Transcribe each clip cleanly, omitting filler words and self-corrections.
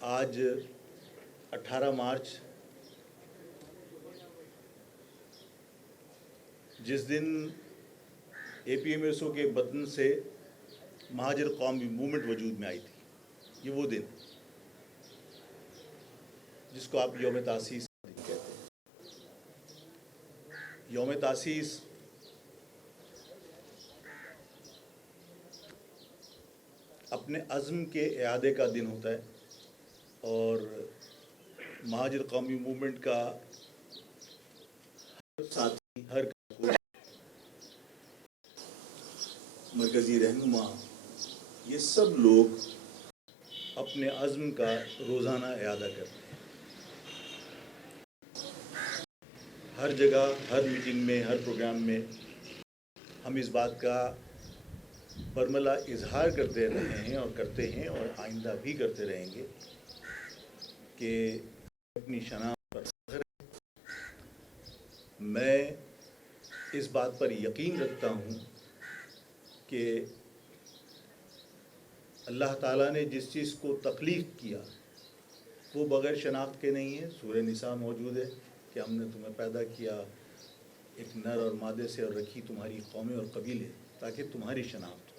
آج 18 مارچ جس دن APMSO کے بدن سے مہاجر قومی موومنٹ وجود میں آئی تھی، یہ وہ دن جس کو آپ یوم تاسیس کہتے ہیں۔ یوم تاسیس اپنے عزم کے اعادے کا دن ہوتا ہے اور مہاجر قومی موومنٹ کا ہر ساتھی، ہر مرکزی رہنما، یہ سب لوگ اپنے عزم کا روزانہ اعادہ کرتے ہیں۔ ہر جگہ، ہر میٹنگ میں، ہر پروگرام میں ہم اس بات کا برملا اظہار کرتے رہے ہیں اور کرتے ہیں اور آئندہ بھی کرتے رہیں گے کہ اپنی شناخت پر فخر ہے۔ میں اس بات پر یقین رکھتا ہوں کہ اللہ تعالیٰ نے جس چیز کو تخلیق کیا وہ بغیر شناخت کے نہیں ہے۔ سورہ نساء موجود ہے کہ ہم نے تمہیں پیدا کیا ایک نر اور مادے سے اور رکھی تمہاری قومیں اور قبیلے تاکہ تمہاری شناخت ہو۔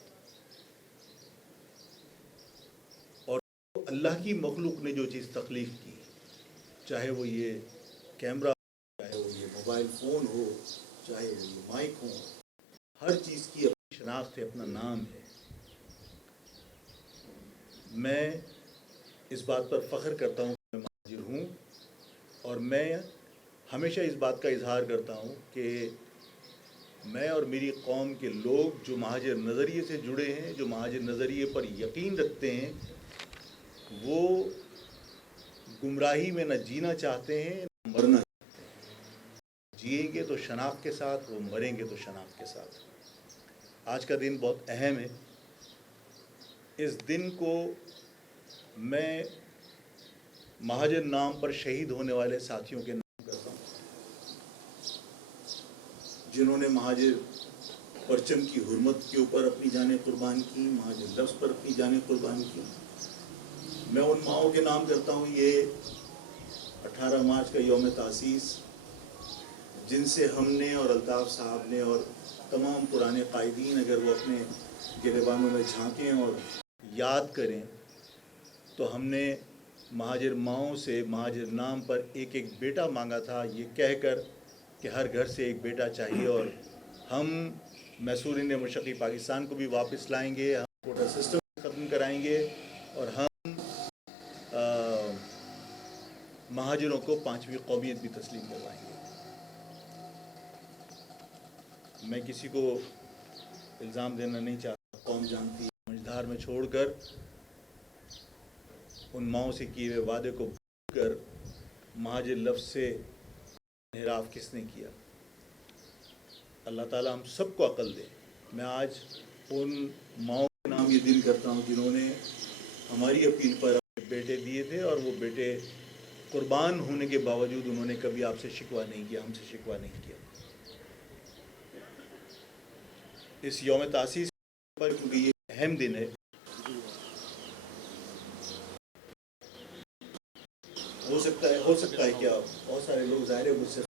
اور اللہ کی مخلوق نے جو چیز تخلیق کی، چاہے وہ یہ کیمرہ ہو، چاہے وہ یہ موبائل فون ہو، چاہے وہ یہ مائک ہو، ہر چیز کی اپنی شناخت ہے، اپنا نام ہے۔ میں اس بات پر فخر کرتا ہوں کہ میں مہاجر ہوں، اور میں ہمیشہ اس بات کا اظہار کرتا ہوں کہ میں اور میری قوم کے لوگ جو مہاجر نظریے سے جڑے ہیں، جو مہاجر نظریے پر یقین رکھتے ہیں، وہ گمراہی میں نہ جینا چاہتے ہیں نہ مرنا چاہتے ہیں۔ جئیں گے تو شناخت کے ساتھ، وہ مریں گے تو شناخت کے ساتھ۔ آج کا دن بہت اہم ہے۔ اس دن کو میں مہاجر نام پر شہید ہونے والے ساتھیوں کے نام کرتا ہوں، جنہوں نے مہاجر پرچم کی حرمت کے اوپر اپنی جانیں قربان کی، مہاجر لفظ پر اپنی جانیں قربان کی۔ میں ان ماؤں کے نام کرتا ہوں، یہ 18 مارچ کا یوم تاسیس جن سے ہم نے اور الطاف صاحب نے اور تمام پرانے قائدین اگر وہ اپنے گریبانوں میں جھانکیں اور یاد کریں تو ہم نے مہاجر ماؤں سے مہاجر نام پر ایک ایک بیٹا مانگا تھا، یہ کہہ کر کہ ہر گھر سے ایک بیٹا چاہیے، اور ہم میسورین مشرقی پاکستان کو بھی واپس لائیں گے، ہم کوٹا سسٹم ختم کرائیں گے، اور ہم مہاجروں کو 5ویں قومیت بھی تسلیم کروائیں گے۔ میں کسی کو الزام دینا نہیں چاہتا، قوم جانتی ہے۔ مجھدار میں چھوڑ کر ان ماؤں سے کیے ہوئے وعدے کو بھول کر مہاجر لفظ سے انحراف کس نے کیا؟ اللہ تعالیٰ ہم سب کو عقل دے۔ میں آج ان ماؤں کے نام یہ دن کرتا ہوں جنہوں نے ہماری اپیل پر اپنے بیٹے دیے تھے، اور وہ بیٹے قربان ہونے کے باوجود انہوں نے کبھی آپ سے شکوہ نہیں کیا، ہم سے شکوہ نہیں کیا۔ اس یوم تاسیس پر کیونکہ یہ اہم دن ہے، ہو سکتا ہے کیا بہت سارے لوگ ظاہر ہے مجھ سے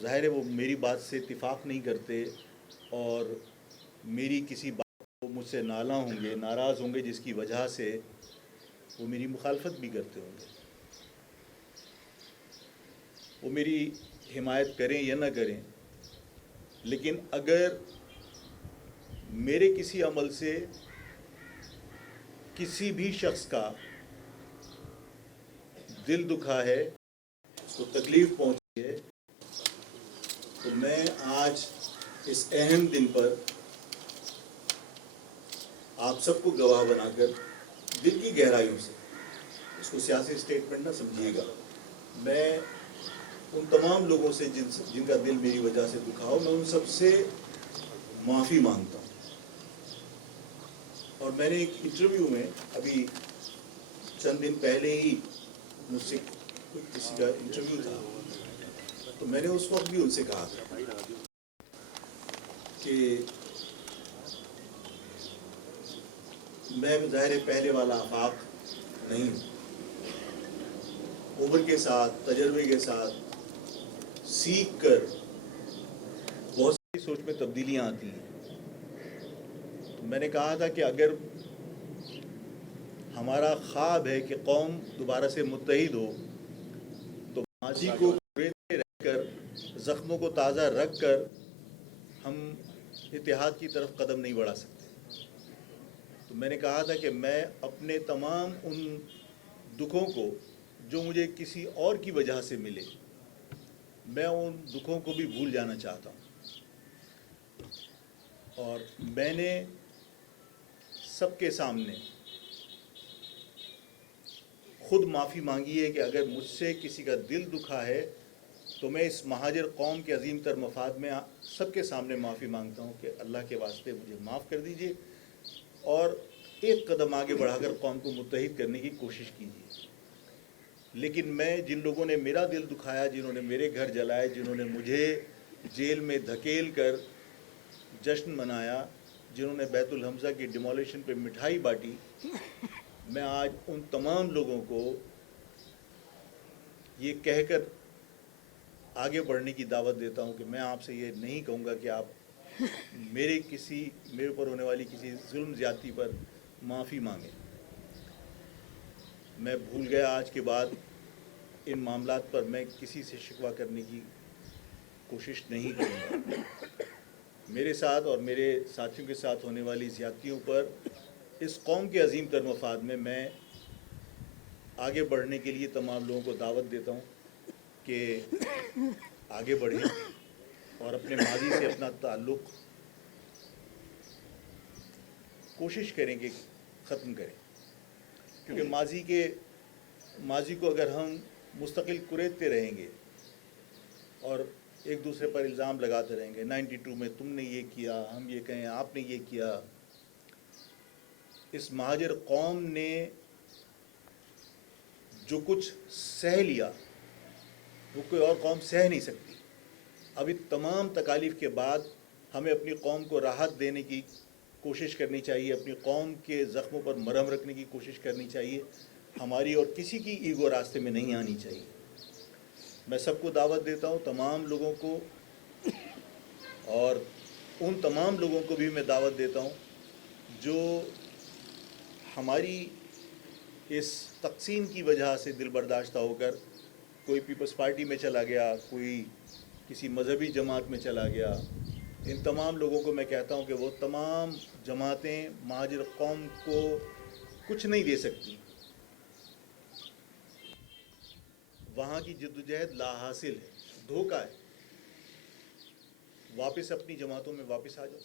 ظاہر ہے وہ میری بات سے اتفاق نہیں کرتے اور میری کسی بات کو مجھ سے نالاں ہوں گے، ناراض ہوں گے، جس کی وجہ سے وہ میری مخالفت بھی کرتے ہوں گے۔ وہ میری حمایت کریں یا نہ کریں، لیکن اگر میرے کسی عمل سے کسی بھی شخص کا دل دکھا ہے، اس کو تکلیف پہنچی ہے، تو میں آج اس اہم دن پر آپ سب کو گواہ بنا کر دل کی گہرائیوں سے، اس کو سیاسی اسٹیٹمنٹ نہ سمجھیے گا، میں ان تمام لوگوں سے جن کا دل میری وجہ سے دکھا ہو، میں ان سب سے معافی مانگتا ہوں۔ اور میں نے ایک انٹرویو میں ابھی چند دن پہلے ہی مجھ سے کسی کا انٹرویو تھا، تو میں نے اس وقت بھی ان سے کہا تھا کہ میں ظاہر پہلے والا آفاق نہیں عمر کے ساتھ تجربے کے ساتھ سیکھ کر بہت سی سوچ میں تبدیلیاں آتی ہیں. تو میں نے کہا تھا کہ اگر ہمارا خواب ہے کہ قوم دوبارہ سے متحد ہو تو ماضی کو کوریدتے رہ کر زخموں کو تازہ رکھ کر ہم اتحاد کی طرف قدم نہیں بڑھا سکتے. تو میں نے کہا تھا کہ میں اپنے تمام ان دکھوں کو جو مجھے کسی اور کی وجہ سے ملے میں ان دکھوں کو بھی بھول جانا چاہتا ہوں. اور میں نے سب کے سامنے خود معافی مانگی ہے کہ اگر مجھ سے کسی کا دل دکھا ہے تو میں اس مہاجر قوم کے عظیم تر مفاد میں سب کے سامنے معافی مانگتا ہوں کہ اللہ کے واسطے مجھے معاف کر دیجیے اور ایک قدم آگے بڑھا کر قوم کو متحد کرنے کی کوشش کیجیے. لیکن میں جن لوگوں نے میرا دل دکھایا، جنہوں نے میرے گھر جلائے، جنہوں نے مجھے جیل میں دھکیل کر جشن منایا، جنہوں نے بیت الحمزہ کی ڈیمولیشن پہ مٹھائی بانٹی، میں آج ان تمام لوگوں کو یہ کہہ کر آگے بڑھنے کی دعوت دیتا ہوں کہ میں آپ سے یہ نہیں کہوں گا کہ آپ میرے اوپر ہونے والی کسی ظلم زیادتی پر معافی مانگیں. میں بھول گیا آج کے بعد ان معاملات پر میں کسی سے شکوہ کرنے کی کوشش نہیں کروں گا. میرے ساتھ اور میرے ساتھیوں کے ساتھ ہونے والی زیادتیوں پر اس قوم کے عظیم تر مفاد میں آگے بڑھنے کے لیے تمام لوگوں کو دعوت دیتا ہوں کہ آگے بڑھیں اور اپنے ماضی سے اپنا تعلق کوشش کریں کہ ختم کریں. کیونکہ ماضی کو اگر ہم مستقل کریدتے رہیں گے اور ایک دوسرے پر الزام لگاتے رہیں گے، 92 میں تم نے یہ کیا، ہم یہ کہیں آپ نے یہ کیا. اس مہاجر قوم نے جو کچھ سہ لیا وہ کوئی اور قوم سہ نہیں سکتی. اب ان تمام تکالیف کے بعد ہمیں اپنی قوم کو راحت دینے کی کوشش کرنی چاہیے، اپنی قوم کے زخموں پر مرہم رکھنے کی کوشش کرنی چاہیے. ہماری اور کسی کی ایگو راستے میں نہیں آنی چاہیے. میں سب کو دعوت دیتا ہوں، تمام لوگوں کو، اور ان تمام لوگوں کو بھی میں دعوت دیتا ہوں جو ہماری اس تقسیم کی وجہ سے دل برداشتہ ہو کر کوئی پیپلز پارٹی میں چلا گیا، کوئی کسی مذہبی جماعت میں چلا گیا. ان تمام لوگوں کو میں کہتا ہوں کہ وہ تمام جماعتیں مہاجر قوم کو کچھ نہیں دے سکتی. وہاں کی جدوجہد لا حاصل ہے، دھوکہ ہے. واپس اپنی جماعتوں میں واپس آ جاؤ.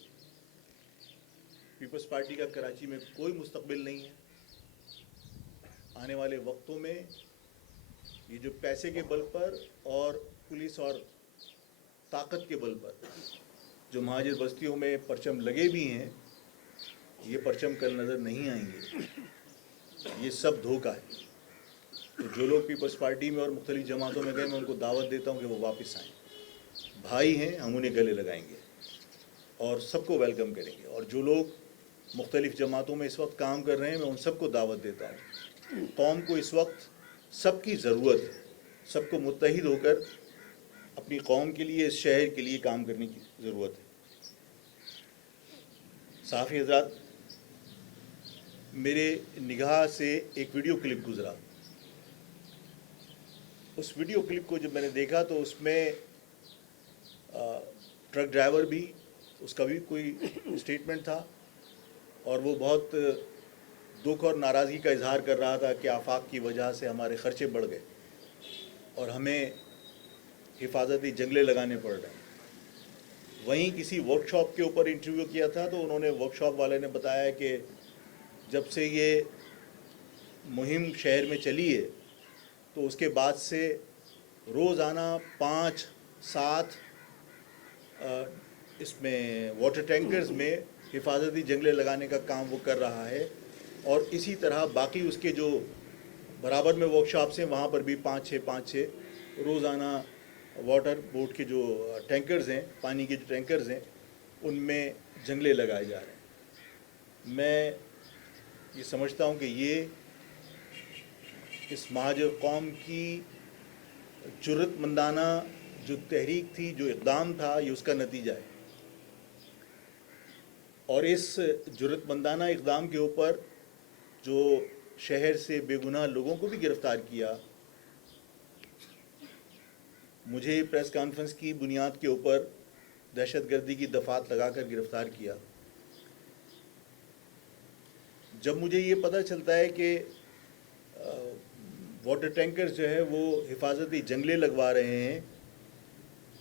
پیپلز پارٹی کا کراچی میں کوئی مستقبل نہیں ہے. آنے والے وقتوں میں یہ جو پیسے کے بل پر اور پولیس اور طاقت کے بل پر جو مہاجر بستیوں میں پرچم لگے بھی ہیں، یہ پرچم کل نظر نہیں آئیں گے. یہ سب دھوکہ ہے. تو جو لوگ پیپلز پارٹی میں اور مختلف جماعتوں میں گئے، میں ان کو دعوت دیتا ہوں کہ وہ واپس آئیں. بھائی ہیں، ہم انہیں گلے لگائیں گے اور سب کو ویلکم کریں گے. اور جو لوگ مختلف جماعتوں میں اس وقت کام کر رہے ہیں، میں ان سب کو دعوت دیتا ہوں. قوم کو اس وقت سب کی ضرورت ہے. سب کو متحد ہو کر اپنی قوم کے لیے، اس شہر کے لیے کام کرنے کی ضرورت ہے. صحافی حضرات، میرے نگاہ سے ایک ویڈیو کلپ گزرا. اس ویڈیو کلپ کو جب میں نے دیکھا تو اس میں ٹرک ڈرائیور بھی، اس کا بھی کوئی اسٹیٹمنٹ تھا اور وہ بہت دکھ اور ناراضگی کا اظہار کر رہا تھا کہ آفاق کی وجہ سے ہمارے خرچے بڑھ گئے اور ہمیں حفاظتی جنگلے لگانے پڑ رہے ہیں. وہیں کسی ورک شاپ کے اوپر انٹرویو کیا تھا تو انہوں نے، ورک شاپ والے نے بتایا کہ جب سے یہ مہم شہر میں چلی ہے تو اس کے بعد سے روزانہ 5-7 اس میں واٹر ٹینکرز میں حفاظتی جنگلے لگانے کا کام وہ کر رہا ہے. اور اسی طرح باقی اس کے جو برابر میں ورک شاپس ہیں وہاں پر بھی 5-6 روزانہ واٹر بوٹ کے جو ٹینکرز ہیں، پانی کے جو ٹینکرز ہیں، ان میں جنگلے لگائے جا رہے ہیں. میں یہ سمجھتا ہوں کہ یہ اس مہاجر قوم کی جرت مندانہ جو تحریک تھی، جو اقدام تھا، یہ اس کا نتیجہ ہے. اور اس جرت مندانہ اقدام کے اوپر جو شہر سے بے گناہ لوگوں کو بھی گرفتار کیا، مجھے پریس کانفرنس کی بنیاد کے اوپر دہشت گردی کی دفعات لگا کر گرفتار کیا. جب مجھے یہ پتہ چلتا ہے کہ واٹر ٹینکرز جو ہے وہ حفاظتی جنگلے لگوا رہے ہیں،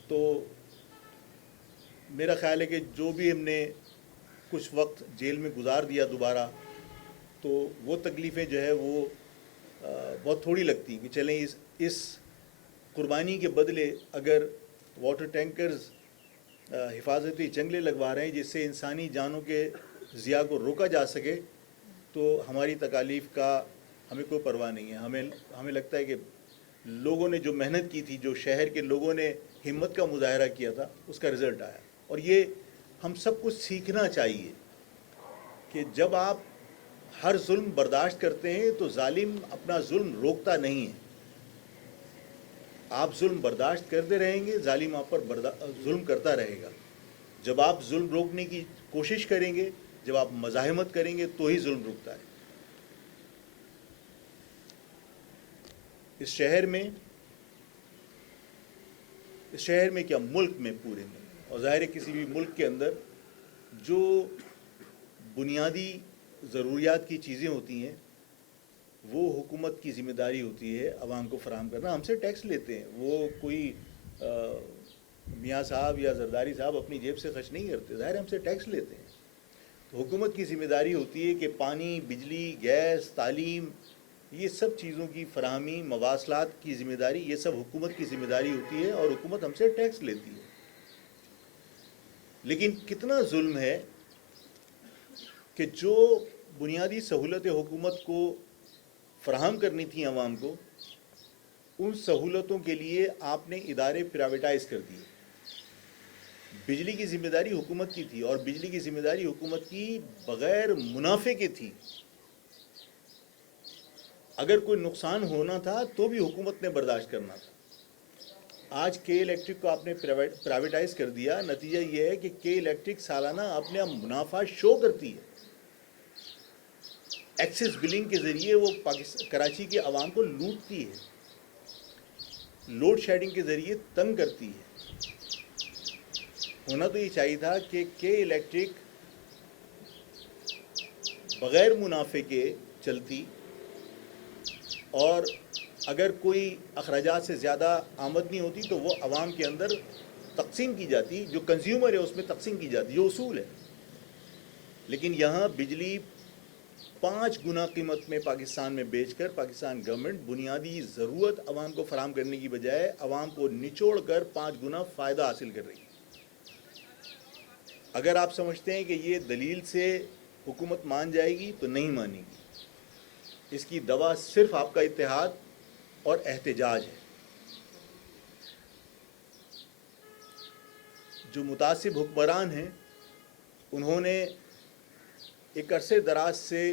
تو میرا خیال ہے کہ جو بھی ہم نے کچھ وقت جیل میں گزار دیا دوبارہ، تو وہ تکلیفیں جو ہے وہ بہت تھوڑی لگتی کہ چلیں اس قربانی کے بدلے اگر واٹر ٹینکرز حفاظتی جنگلے لگوا رہے ہیں جس سے انسانی جانوں کے ضیاع کو روکا جا سکے، تو ہماری تکالیف کا ہمیں کوئی پرواہ نہیں ہے. ہمیں لگتا ہے کہ لوگوں نے جو محنت کی تھی، جو شہر کے لوگوں نے ہمت کا مظاہرہ کیا تھا، اس کا رزلٹ آیا. اور یہ ہم سب کو سیکھنا چاہیے کہ جب آپ ہر ظلم برداشت کرتے ہیں تو ظالم اپنا ظلم روکتا نہیں ہے. آپ ظلم برداشت کرتے رہیں گے، ظالم آپ پر ظلم کرتا رہے گا. جب آپ ظلم روکنے کی کوشش کریں گے، جب آپ مزاحمت کریں گے، تو ہی ظلم رکتا ہے. اس شہر میں کیا، ملک میں، پورے میں، اور ظاہر ہے کسی بھی ملک کے اندر جو بنیادی ضروریات کی چیزیں ہوتی ہیں، وہ حکومت کی ذمہ داری ہوتی ہے عوام کو فراہم کرنا. ہم سے ٹیکس لیتے ہیں، وہ کوئی میاں صاحب یا زرداری صاحب اپنی جیب سے خرچ نہیں کرتے، ظاہر ہم سے ٹیکس لیتے ہیں. تو حکومت کی ذمہ داری ہوتی ہے کہ پانی، بجلی، گیس، تعلیم، یہ سب چیزوں کی فراہمی، مواصلات کی ذمہ داری، یہ سب حکومت کی ذمہ داری ہوتی ہے، اور حکومت ہم سے ٹیکس لیتی ہے. لیکن کتنا ظلم ہے کہ جو بنیادی سہولتیں حکومت کو فراہم کرنی تھیں عوام کو، ان سہولتوں کے لیے آپ نے ادارے پرائیویٹائز کر دیے. بجلی کی ذمہ داری حکومت کی تھی، اور بجلی کی ذمہ داری حکومت کی بغیر منافع کے تھی. اگر کوئی نقصان ہونا تھا تو بھی حکومت نے برداشت کرنا تھا. آج کے الیکٹرک کو آپ نے پرائیویٹائز کر دیا. نتیجہ یہ ہے کہ کے الیکٹرک سالانہ اپنا منافع شو کرتی ہے. ایکسس بلنگ کے ذریعے وہ کراچی کے عوام کو لوٹتی ہے، لوڈ شیڈنگ کے ذریعے تنگ کرتی ہے. ہونا تو یہ چاہیے تھا کہ کے الیکٹرک بغیر منافع کے چلتی، اور اگر کوئی اخراجات سے زیادہ آمدنی ہوتی تو وہ عوام کے اندر تقسیم کی جاتی، جو کنزیومر ہے اس میں تقسیم کی جاتی، جو اصول ہے. لیکن یہاں بجلی 5 گنا قیمت میں پاکستان میں بیچ کر پاکستان گورنمنٹ بنیادی ضرورت عوام کو فراہم کرنے کی بجائے عوام کو نچوڑ کر 5 گنا فائدہ حاصل کر رہی ہے. اگر آپ سمجھتے ہیں کہ یہ دلیل سے حکومت مان جائے گی تو نہیں مانے گی. اس کی دوا صرف آپ کا اتحاد اور احتجاج ہے. جو متعصب حکمران ہیں، انہوں نے ایک عرصے دراز سے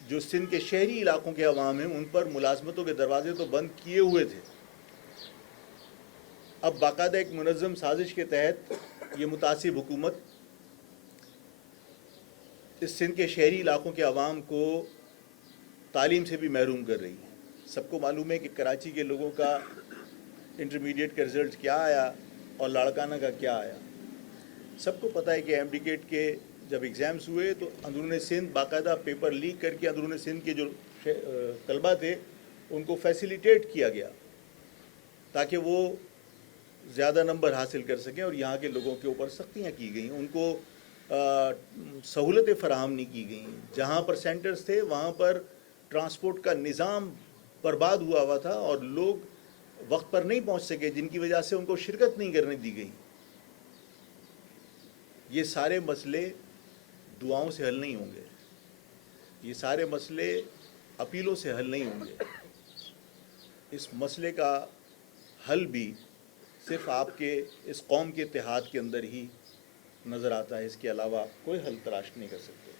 جو سندھ کے شہری علاقوں کے عوام ہیں ان پر ملازمتوں کے دروازے تو بند کیے ہوئے تھے. اب باقاعدہ ایک منظم سازش کے تحت یہ متعصب حکومت اس سندھ کے شہری علاقوں کے عوام کو تعلیم سے بھی محروم کر رہی ہے. سب کو معلوم ہے کہ کراچی کے لوگوں کا انٹرمیڈیٹ کا رزلٹ کیا آیا اور لاڑکانہ کا کیا آیا. سب کو پتہ ہے کہ ایم ڈی کیٹ کے جب ایگزامز ہوئے تو اندرون سندھ باقاعدہ پیپر لیک کر کے اندرون سندھ کے جو طلبہ تھے ان کو فیسیلیٹیٹ کیا گیا تاکہ وہ زیادہ نمبر حاصل کر سکیں، اور یہاں کے لوگوں کے اوپر سختیاں کی گئیں، ان کو سہولتیں فراہم نہیں کی گئیں. جہاں پر سینٹرز تھے وہاں پر ٹرانسپورٹ کا نظام برباد ہوا تھا اور لوگ وقت پر نہیں پہنچ سکے، جن کی وجہ سے ان کو شرکت نہیں کرنے دی گئی. یہ سارے مسئلے دعاؤں سے حل نہیں ہوں گے، یہ سارے مسئلے اپیلوں سے حل نہیں ہوں گے. اس مسئلے کا حل بھی صرف آپ کے اس قوم کے اتحاد کے اندر ہی نظر آتا ہے. اس کے علاوہ کوئی حل تلاش نہیں کر سکتے.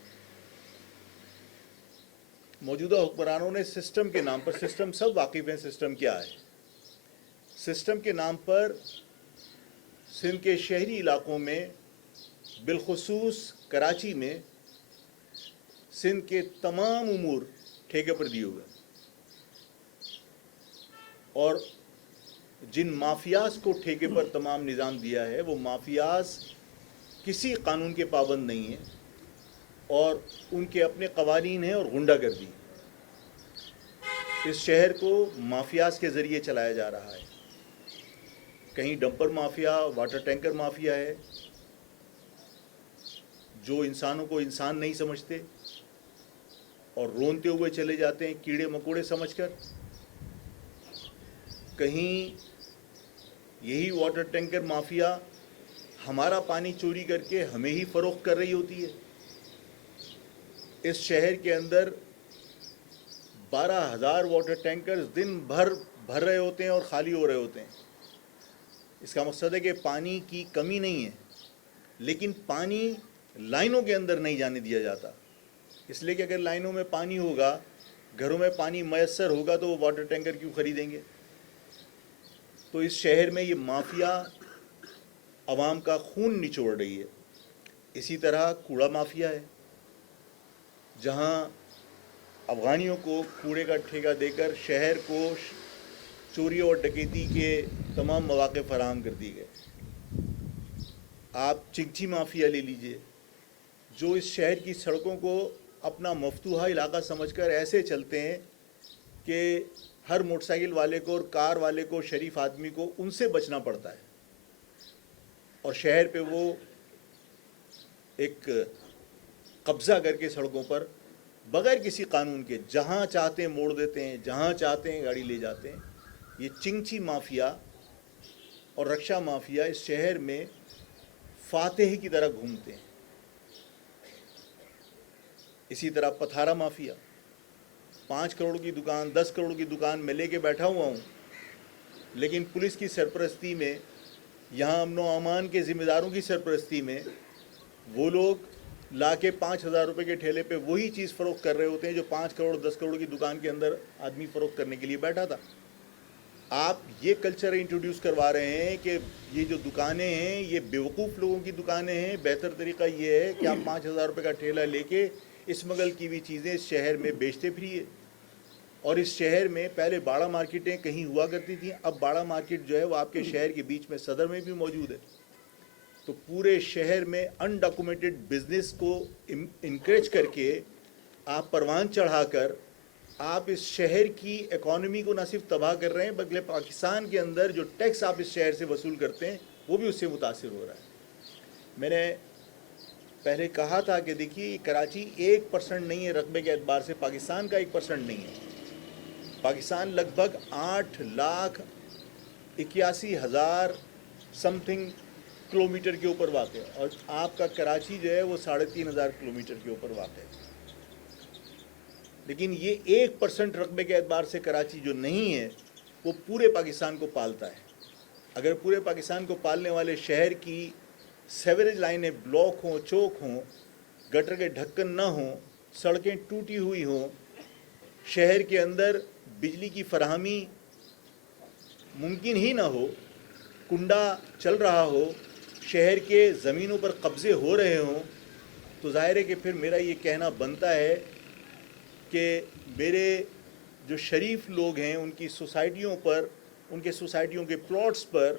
موجودہ حکمرانوں نے سسٹم کے نام پر, سسٹم سب واقف ہیں سسٹم کیا ہے, سسٹم کے نام پر سندھ کے شہری علاقوں میں بالخصوص کراچی میں سندھ کے تمام امور ٹھیکے پر دیے ہوئے, اور جن مافیاز کو ٹھیکے پر تمام نظام دیا ہے وہ مافیاز کسی قانون کے پابند نہیں ہیں اور ان کے اپنے قوانین ہیں اور غنڈہ گردی. اس شہر کو مافیاز کے ذریعے چلایا جا رہا ہے. کہیں dumper mafia, water tanker mafia ہے جو انسانوں کو انسان نہیں سمجھتے اور رونتے ہوئے چلے جاتے ہیں کیڑے مکوڑے سمجھ کر. کہیں یہی واٹر ٹینکر مافیا ہمارا پانی چوری کر کے ہمیں ہی فروخت کر رہی ہوتی ہے. اس شہر کے اندر 12,000 واٹر ٹینکرز دن بھر بھر رہے ہوتے ہیں اور خالی ہو رہے ہوتے ہیں. اس کا مقصد ہے کہ پانی کی کمی نہیں ہے, لیکن پانی لائنوں کے اندر نہیں جانے دیا جاتا, اس لیے کہ اگر لائنوں میں پانی ہوگا, گھروں میں پانی میسر ہوگا تو وہ واٹر ٹینکر کیوں خریدیں گے. تو اس شہر میں یہ مافیا عوام کا خون نچوڑ رہی ہے. اسی طرح کوڑا مافیا ہے, جہاں افغانیوں کو کوڑے کا ٹھیکہ دے کر شہر کو چوری اور ڈکیتی کے تمام مواقع فراہم کر دی گئے. آپ چگچی مافیا لے لیجئے, جو اس شہر کی سڑکوں کو اپنا مفتوحہ علاقہ سمجھ کر ایسے چلتے ہیں کہ ہر موٹر سائیکل والے کو اور کار والے کو, شریف آدمی کو ان سے بچنا پڑتا ہے, اور شہر پہ وہ ایک قبضہ کر کے سڑکوں پر بغیر کسی قانون کے جہاں چاہتے ہیں موڑ دیتے ہیں, جہاں چاہتے ہیں گاڑی لے جاتے ہیں. یہ چنگچی مافیا اور رکشا مافیا اس شہر میں فاتح کی طرح گھومتے ہیں. اسی طرح پتھارا مافیا, 5 کروڑ کی دکان, 10 کروڑ کی دکان میں لے کے بیٹھا ہوا ہوں, لیکن پولیس کی سرپرستی میں, یہاں امن و امان کے ذمہ داروں کی سرپرستی میں وہ لوگ لا کے 5,000 روپے کے ٹھیلے پہ وہی چیز فروخت کر رہے ہوتے ہیں جو 5 کروڑ 10 کروڑ کی دکان کے اندر آدمی فروخت کرنے کے لیے بیٹھا تھا. آپ یہ کلچر انٹروڈیوس کروا رہے ہیں کہ یہ جو دکانیں ہیں یہ بیوقوف لوگوں کی دکانیں ہیں. بہتر طریقہ یہ ہے کہ آپ 5,000 روپے کا ٹھیلا لے کے اسمگل کی ہوئی چیزیں اس شہر میں بیچتے پھریے. اور اس شہر میں پہلے باڑہ مارکیٹیں کہیں ہوا کرتی تھیں, اب باڑہ مارکیٹ جو ہے وہ آپ کے شہر کے بیچ میں صدر میں بھی موجود ہے. تو پورے شہر میں ان ڈاکومنٹڈ بزنس کو انکریج کر کے آپ پروان چڑھا کر آپ اس شہر کی اکانومی کو نہ صرف تباہ کر رہے ہیں بلکہ پاکستان کے اندر جو ٹیکس آپ اس شہر سے وصول کرتے ہیں وہ بھی اس سے متاثر ہو رہا ہے. میں نے پہلے کہا تھا کہ دیکھیے کراچی 1% نہیں ہے رقبے کے اعتبار سے, پاکستان کا 1% نہیں ہے. پاکستان لگ بھگ 8,81,000 سم تھنگ کلومیٹر کے اوپر واقع ہے, اور آپ کا کراچی جو ہے وہ 3,500 کلومیٹر کے اوپر واقع ہے. لیکن یہ 1% رقبے کے اعتبار سے کراچی جو نہیں ہے وہ پورے پاکستان کو پالتا ہے. اگر پورے پاکستان کو پالنے والے شہر کی سیوریج لائنیں بلاک ہوں, چوک ہوں, گٹر کے ڈھکن نہ ہوں, سڑکیں ٹوٹی ہوئی ہوں, شہر کے اندر بجلی کی فراہمی ممکن ہی نہ ہو, کنڈا چل رہا ہو, شہر کے زمینوں پر قبضے ہو رہے ہوں, تو ظاہر ہے کہ پھر میرا یہ کہنا بنتا ہے کہ میرے جو شریف لوگ ہیں ان کی سوسائٹیوں پر, ان کے سوسائٹیوں کے پلاٹس پر,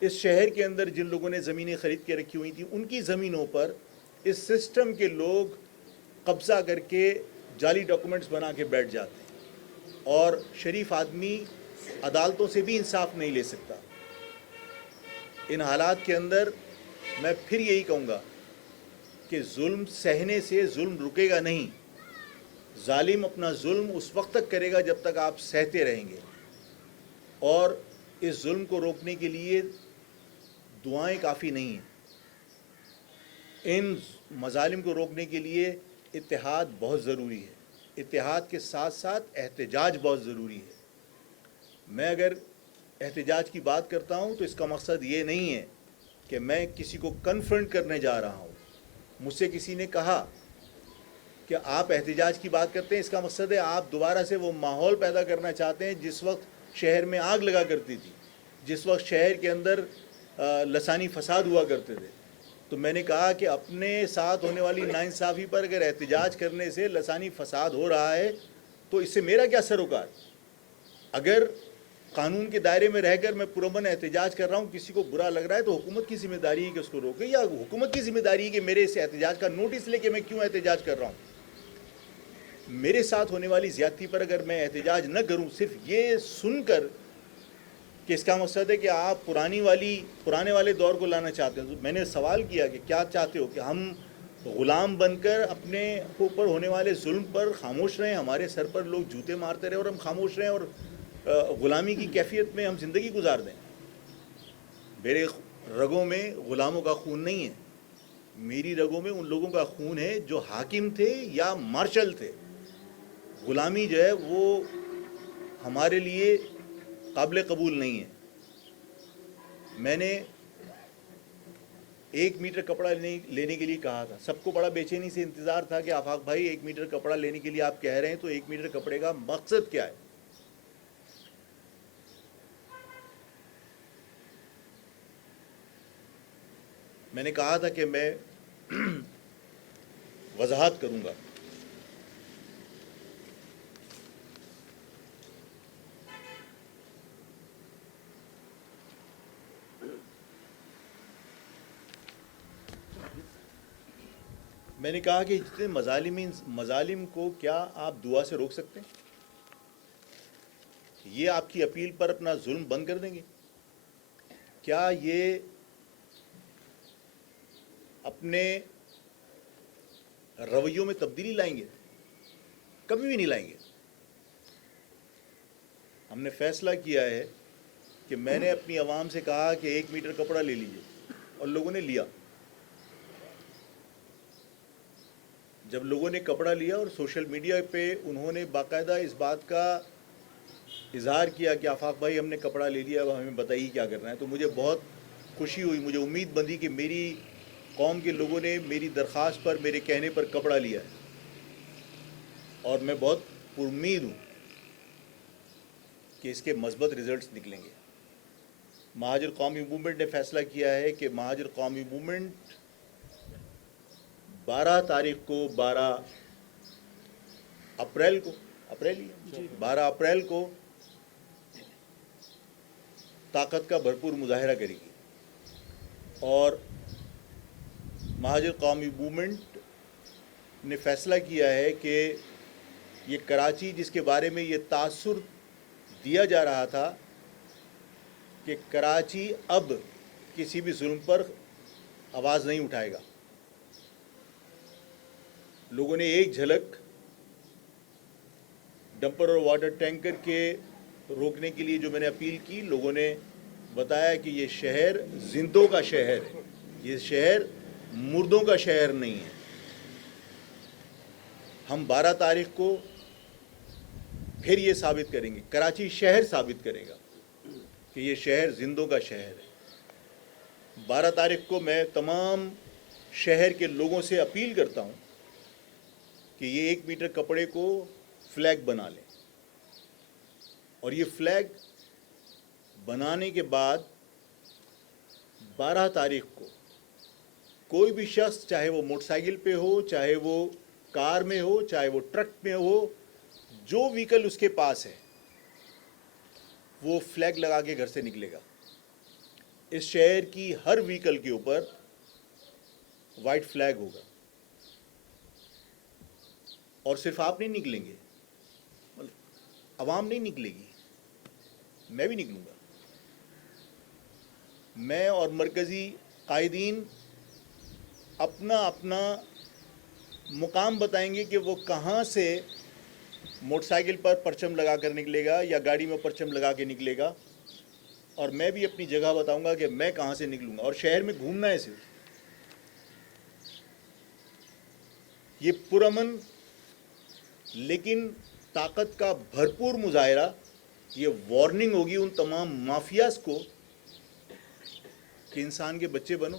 اس شہر کے اندر جن لوگوں نے زمینیں خرید کے رکھی ہوئی تھیں ان کی زمینوں پر اس سسٹم کے لوگ قبضہ کر کے جعلی ڈاکومنٹس بنا کے بیٹھ جاتے ہیں, اور شریف آدمی عدالتوں سے بھی انصاف نہیں لے سکتا. ان حالات کے اندر میں پھر یہی کہوں گا کہ ظلم سہنے سے ظلم رکے گا نہیں. ظالم اپنا ظلم اس وقت تک کرے گا جب تک آپ سہتے رہیں گے, اور اس ظلم کو روکنے کے لیے دعائیں کافی نہیں ہیں. ان مظالم کو روکنے کے لیے اتحاد بہت ضروری ہے. اتحاد کے ساتھ ساتھ احتجاج بہت ضروری ہے. میں اگر احتجاج کی بات کرتا ہوں تو اس کا مقصد یہ نہیں ہے کہ میں کسی کو کنفرنٹ کرنے جا رہا ہوں. مجھ سے کسی نے کہا کہ آپ احتجاج کی بات کرتے ہیں، اس کا مقصد ہے آپ دوبارہ سے وہ ماحول پیدا کرنا چاہتے ہیں جس وقت شہر میں آگ لگا کرتی تھی، جس وقت شہر کے اندر لسانی فساد ہوا کرتے تھے. تو میں نے کہا کہ اپنے ساتھ ہونے والی ناانصافی پر اگر احتجاج کرنے سے لسانی فساد ہو رہا ہے تو اس سے میرا کیا سروکار؟ اگر قانون کے دائرے میں رہ کر میں پرامن احتجاج کر رہا ہوں، کسی کو برا لگ رہا ہے تو حکومت کی ذمہ داری ہے کہ اس کو روکے، یا حکومت کی ذمہ داری ہے کہ میرے اس احتجاج کا نوٹس لے کے میں کیوں احتجاج کر رہا ہوں. میرے ساتھ ہونے والی زیادتی پر اگر میں احتجاج نہ کروں صرف یہ سن کر کہ اس کا مقصد ہے کہ آپ پرانے والے دور کو لانا چاہتے ہیں، تو میں نے سوال کیا کہ کیا چاہتے ہو کہ ہم غلام بن کر اپنے اوپر ہونے والے ظلم پر خاموش رہیں، ہمارے سر پر لوگ جوتے مارتے رہے اور ہم خاموش رہیں اور غلامی کی کیفیت میں ہم زندگی گزار دیں؟ میرے رگوں میں غلاموں کا خون نہیں ہے، میری رگوں میں ان لوگوں کا خون ہے جو حاکم تھے یا مارشل تھے. غلامی جو ہے وہ ہمارے لیے قابل قبول نہیں ہے. میں نے 1 میٹر کپڑا لینے کے لیے کہا تھا، سب کو بڑا بے چینی سے انتظار تھا کہ آفاق بھائی 1 میٹر کپڑا لینے کے لیے آپ کہہ رہے ہیں تو 1 میٹر کپڑے کا مقصد کیا ہے؟ میں نے کہا تھا کہ میں وضاحت کروں گا. میں نے کہا کہ جتنے مظالم کو کیا آپ دعا سے روک سکتے ہیں؟ یہ آپ کی اپیل پر اپنا ظلم بند کر دیں گے؟ کیا یہ اپنے رویوں میں تبدیلی لائیں گے؟ کبھی بھی نہیں لائیں گے. ہم نے فیصلہ کیا ہے کہ میں نے اپنی عوام سے کہا کہ 1 میٹر کپڑا لے لیجئے اور لوگوں نے لیا. جب لوگوں نے کپڑا لیا اور سوشل میڈیا پہ انہوں نے باقاعدہ اس بات کا اظہار کیا کہ آفاق بھائی ہم نے کپڑا لے لیا، اب ہمیں بتائیے کیا کرنا ہے، تو مجھے بہت خوشی ہوئی، مجھے امید بندھی کہ میری قوم کے لوگوں نے میری درخواست پر، میرے کہنے پر کپڑا لیا ہے. اور میں بہت امید ہوں کہ اس کے مثبت رزلٹس نکلیں گے. مہاجر قومی موومنٹ نے فیصلہ کیا ہے کہ مہاجر قومی موومنٹ 12 تاریخ کو 12 اپریل کو طاقت کا بھرپور مظاہرہ کرے گی. اور مہاجر قومی موومنٹ نے فیصلہ کیا ہے کہ یہ کراچی، جس کے بارے میں یہ تاثر دیا جا رہا تھا کہ کراچی اب کسی بھی ظلم پر آواز نہیں اٹھائے گا. لوگوں نے ایک جھلک ڈمپر اور واٹر ٹینکر کے روکنے کے لیے جو میں نے اپیل کی، لوگوں نے بتایا کہ یہ شہر زندوں کا شہر ہے، یہ شہر مردوں کا شہر نہیں ہے. ہم 12 تاریخ کو پھر یہ ثابت کریں گے، کراچی شہر ثابت کرے گا کہ یہ شہر زندوں کا شہر ہے. 12 تاریخ کو میں تمام شہر کے لوگوں سے اپیل کرتا ہوں کہ یہ 1 میٹر کپڑے کو فلیگ بنا لیں، اور یہ فلیگ بنانے کے بعد 12 تاریخ کو کوئی بھی شخص، چاہے وہ موٹر سائیکل پہ ہو، چاہے وہ کار میں ہو، چاہے وہ ٹرک میں ہو، جو وہیکل اس کے پاس ہے وہ فلیگ لگا کے گھر سے نکلے گا. اس شہر کی ہر وہیکل کے اوپر وائٹ فلیگ ہوگا. اور صرف آپ نہیں نکلیں گے، عوام نہیں نکلے گی، میں بھی نکلوں گا. میں اور مرکزی قائدین اپنا اپنا مقام بتائیں گے کہ وہ کہاں سے موٹر سائیکل پر پرچم لگا کر نکلے گا یا گاڑی میں پرچم لگا کے نکلے گا، اور میں بھی اپنی جگہ بتاؤں گا کہ میں کہاں سے نکلوں گا. اور شہر میں گھومنا ہے صرف. یہ پرامن لیکن طاقت کا بھرپور مظاہرہ، یہ وارننگ ہوگی ان تمام مافیاز کو کہ انسان کے بچے بنو،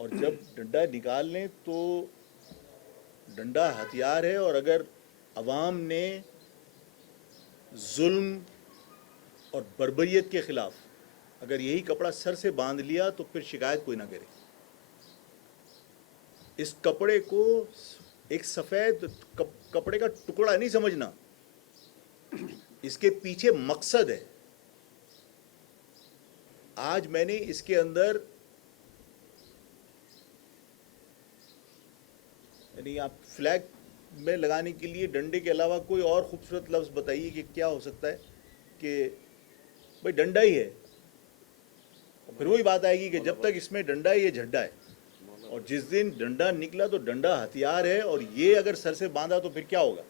اور جب ڈنڈا نکال لیں تو ڈنڈا ہتھیار ہے، اور اگر عوام نے ظلم اور بربریت کے خلاف اگر یہی کپڑا سر سے باندھ لیا تو پھر شکایت کوئی نہ کرے. اس کپڑے کو ایک سفید کپڑے کا ٹکڑا نہیں سمجھنا، اس کے پیچھے مقصد ہے. آج میں نے اس کے اندر یعنی آپ فلیگ میں لگانے کے لیے ڈنڈے کے علاوہ کوئی اور خوبصورت لفظ بتائیے کہ کیا ہو سکتا ہے، کہ بھائی ڈنڈا ہی ہے. پھر وہی بات آئے گی کہ جب تک اس میں ڈنڈا ہے یہ جھنڈا ہے، اور جس دن ڈنڈا نکلا تو ڈنڈا ہتھیار ہے، اور یہ اگر سر سے باندھا تو پھر کیا ہوگا.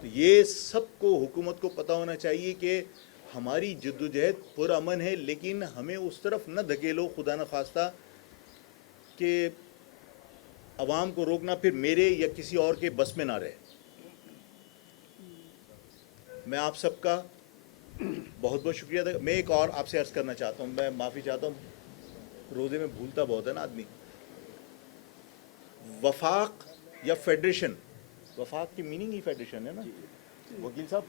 تو یہ سب کو حکومت کو پتہ ہونا چاہیے کہ ہماری جدوجہد پرامن ہے، لیکن ہمیں اس طرف نہ دھکیلو خدا نخواستہ کہ عوام کو روکنا پھر میرے یا کسی اور کے بس میں نہ رہے. میں آپ سب کا بہت بہت شکریہ ادا. میں ایک اور آپ سے عرض کرنا چاہتا ہوں، میں معافی چاہتا ہوں، روزے میں بھولتا بہت ہے نا آدمی. وفاق یا فیڈریشن، وفاق کی میننگ ہی فیڈریشن ہے نا وکیل صاحب.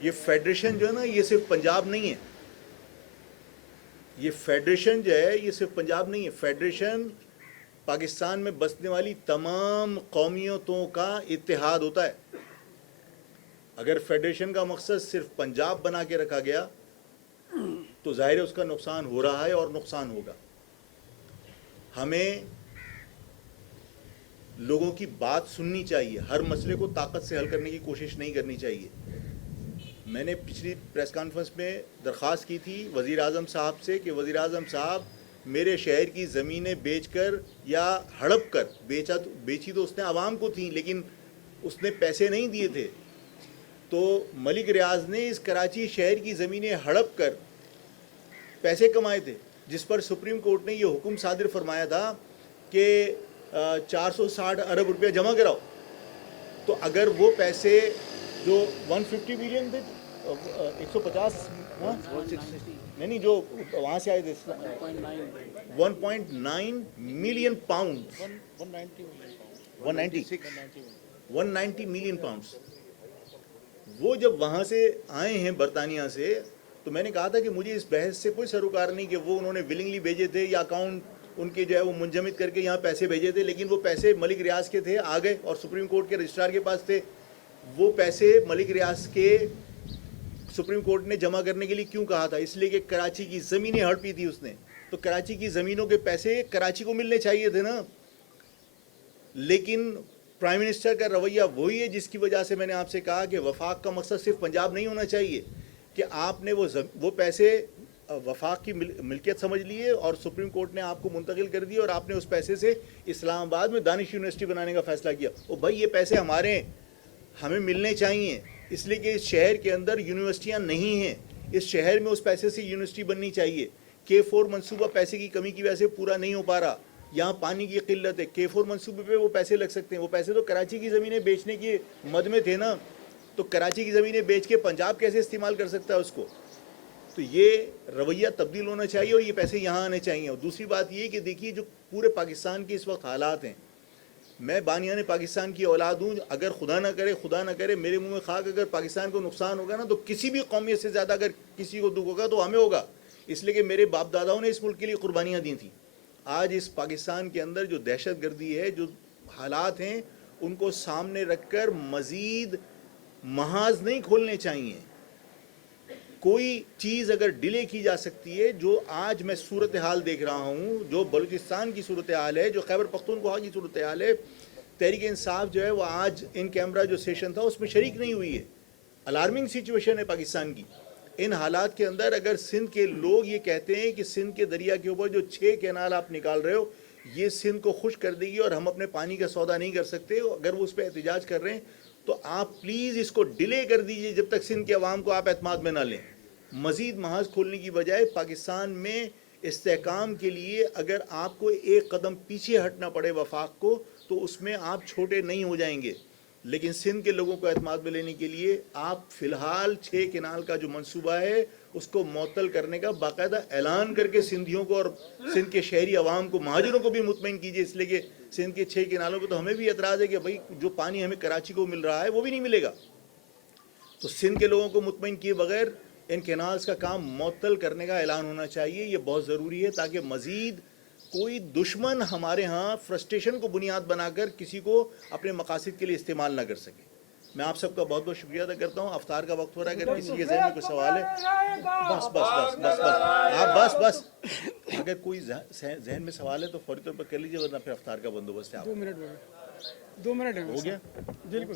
یہ فیڈریشن جو ہے نا یہ صرف پنجاب نہیں ہے. یہ فیڈریشن جو ہے یہ صرف پنجاب نہیں ہے. فیڈریشن پاکستان میں بسنے والی تمام قومیتوں کا اتحاد ہوتا ہے. اگر فیڈریشن کا مقصد صرف پنجاب بنا کے رکھا گیا تو ظاہر ہے اس کا نقصان ہو رہا ہے اور نقصان ہوگا. ہمیں لوگوں کی بات سننی چاہیے، ہر مسئلے کو طاقت سے حل کرنے کی کوشش نہیں کرنی چاہیے. میں نے پچھلی پریس کانفرنس میں درخواست کی تھی وزیر اعظم صاحب سے کہ وزیر اعظم صاحب میرے شہر کی زمینیں بیچ کر یا ہڑپ کر بیچی تو اس نے عوام کو تھیں، لیکن اس نے پیسے نہیں دیے تھے. تو ملک ریاض نے اس کراچی شہر کی زمینیں ہڑپ کر پیسے کمائے تھے، جس پر سپریم کورٹ نے یہ حکم صادر فرمایا تھا کہ 460 ارب روپیہ جمع کراؤ. تو اگر وہ پیسے جو 150 ملین تھے، 150 نہیں جو وہاں سے آئے تھے 1.9 ملین پاؤنڈ، 190 ملین پاؤنڈس، وہ جب وہاں سے آئے ہیں برطانیہ سے، تو میں نے کہا تھا کہ مجھے اس بحث سے کوئی سروکار نہیں کہ وہ انہوں نے ولنگلی بھیجے تھے یا اکاؤنٹ ان کے جو ہے وہ منجمد کر کے یہاں پیسے بھیجے تھے، لیکن وہ پیسے ملک ریاض کے تھے، آ گئے اور سپریم کورٹ کے رجسٹرار کے پاس تھے. وہ پیسے ملک ریاض کے سپریم کورٹ نے جمع کرنے کے لیے کیوں کہا تھا؟ اس لیے کہ کراچی کی زمینیں ہڑپی تھی اس نے. تو کراچی کی زمینوں کے پیسے کراچی کو ملنے چاہیے تھے نا. لیکن پرائم منسٹر کا رویہ وہی ہے جس کی وجہ سے میں نے آپ سے کہا کہ وفاق کا مقصد صرف پنجاب نہیں ہونا چاہیے، کہ آپ نے وہ پیسے وفاق کی ملکیت سمجھ لیے اور سپریم کورٹ نے آپ کو منتقل کر دی، اور آپ نے اس پیسے سے اسلام آباد میں دانش یونیورسٹی بنانے کا فیصلہ کیا. او بھائی یہ پیسے ہمارے ہیں، ہمیں ملنے چاہیے، اس لیے کہ اس شہر کے اندر یونیورسٹیاں نہیں ہیں. اس شہر میں اس پیسے سے یونیورسٹی بننی چاہیے. K4 منصوبہ پیسے کی کمی کی وجہ سے پورا نہیں ہو پا رہا. یہاں پانی کی قلت ہے. K4 منصوبے پہ وہ پیسے لگ سکتے ہیں. وہ پیسے تو کراچی کی زمینیں بیچنے کی مد میں تھے نا. تو کراچی کی زمینیں بیچ کے پنجاب کیسے استعمال کر سکتا ہے اس کو؟ تو یہ رویہ تبدیل ہونا چاہیے اور یہ پیسے یہاں آنے چاہیے. اور دوسری بات یہ کہ دیکھیے جو پورے پاکستان کے اس وقت حالات ہیں، میں بانیان پاکستان کی اولاد ہوں. اگر خدا نہ کرے میرے منہ میں خاک، اگر پاکستان کو نقصان ہوگا نا تو کسی بھی قومیت سے زیادہ اگر کسی کو دکھ ہوگا تو ہمیں ہوگا، اس لیے کہ میرے باپ داداؤں نے اس ملک کے لیے قربانیاں دی تھیں. آج اس پاکستان کے اندر جو دہشت گردی ہے، جو حالات ہیں، ان کو سامنے رکھ کر مزید محاذ نہیں کھولنے چاہیے. کوئی چیز اگر ڈیلے کی جا سکتی ہے، جو آج میں صورتحال دیکھ رہا ہوں، جو بلوچستان کی صورتحال ہے، جو خیبر پختونخوا کی صورتحال ہے، تحریک انصاف جو ہے وہ آج ان کیمرہ جو سیشن تھا اس میں شریک نہیں ہوئی ہے. الارمنگ سچویشن ہے پاکستان کی. ان حالات کے اندر اگر سندھ کے لوگ یہ کہتے ہیں کہ سندھ کے دریا کے اوپر جو 6 کینال آپ نکال رہے ہو یہ سندھ کو خشک کر دے گی اور ہم اپنے پانی کا سودا نہیں کر سکتے، اگر وہ اس پہ احتجاج کر رہے ہیں تو آپ پلیز اس کو ڈیلے کر دیجئے جب تک سندھ کے عوام کو آپ اعتماد میں نہ لیں. مزید محاذ کھولنے کی بجائے پاکستان میں استحکام کے لیے اگر آپ کو ایک قدم پیچھے ہٹنا پڑے وفاق کو تو اس میں آپ چھوٹے نہیں ہو جائیں گے. لیکن سندھ کے لوگوں کو اعتماد میں لینے کے لیے آپ فی الحال 6 کینال کا جو منصوبہ ہے اس کو معطل کرنے کا باقاعدہ اعلان کر کے سندھیوں کو اور سندھ کے شہری عوام کو مہاجروں کو بھی مطمئن کیجیے، اس لیے کہ سندھ کے 6 کنالوں کو تو ہمیں بھی اعتراض ہے کہ بھائی جو پانی ہمیں کراچی کو مل رہا ہے وہ بھی نہیں ملے گا. تو سندھ کے لوگوں کو مطمئن کیے بغیر ان کینالز کا کام معطل کرنے کا اعلان ہونا چاہیے. یہ بہت ضروری ہے تاکہ مزید کوئی دشمن ہمارے ہاں فرسٹریشن کو بنیاد بنا کر کسی کو اپنے مقاصد کے لیے استعمال نہ کر سکے. میں آپ سب کا بہت بہت شکریہ ادا کرتا ہوں. افطار کا وقت ہو رہا ہے، اگر کسی کے ذہن میں کوئی سوال ہے بس بس بس بس بس آپ بس بس اگر کوئی ذہن میں سوال ہے تو فوری طور پر کر لیجیے، ورنہ پھر افطار کا بندوبست ہے. 2 منٹ ہو گیا؟ بالکل.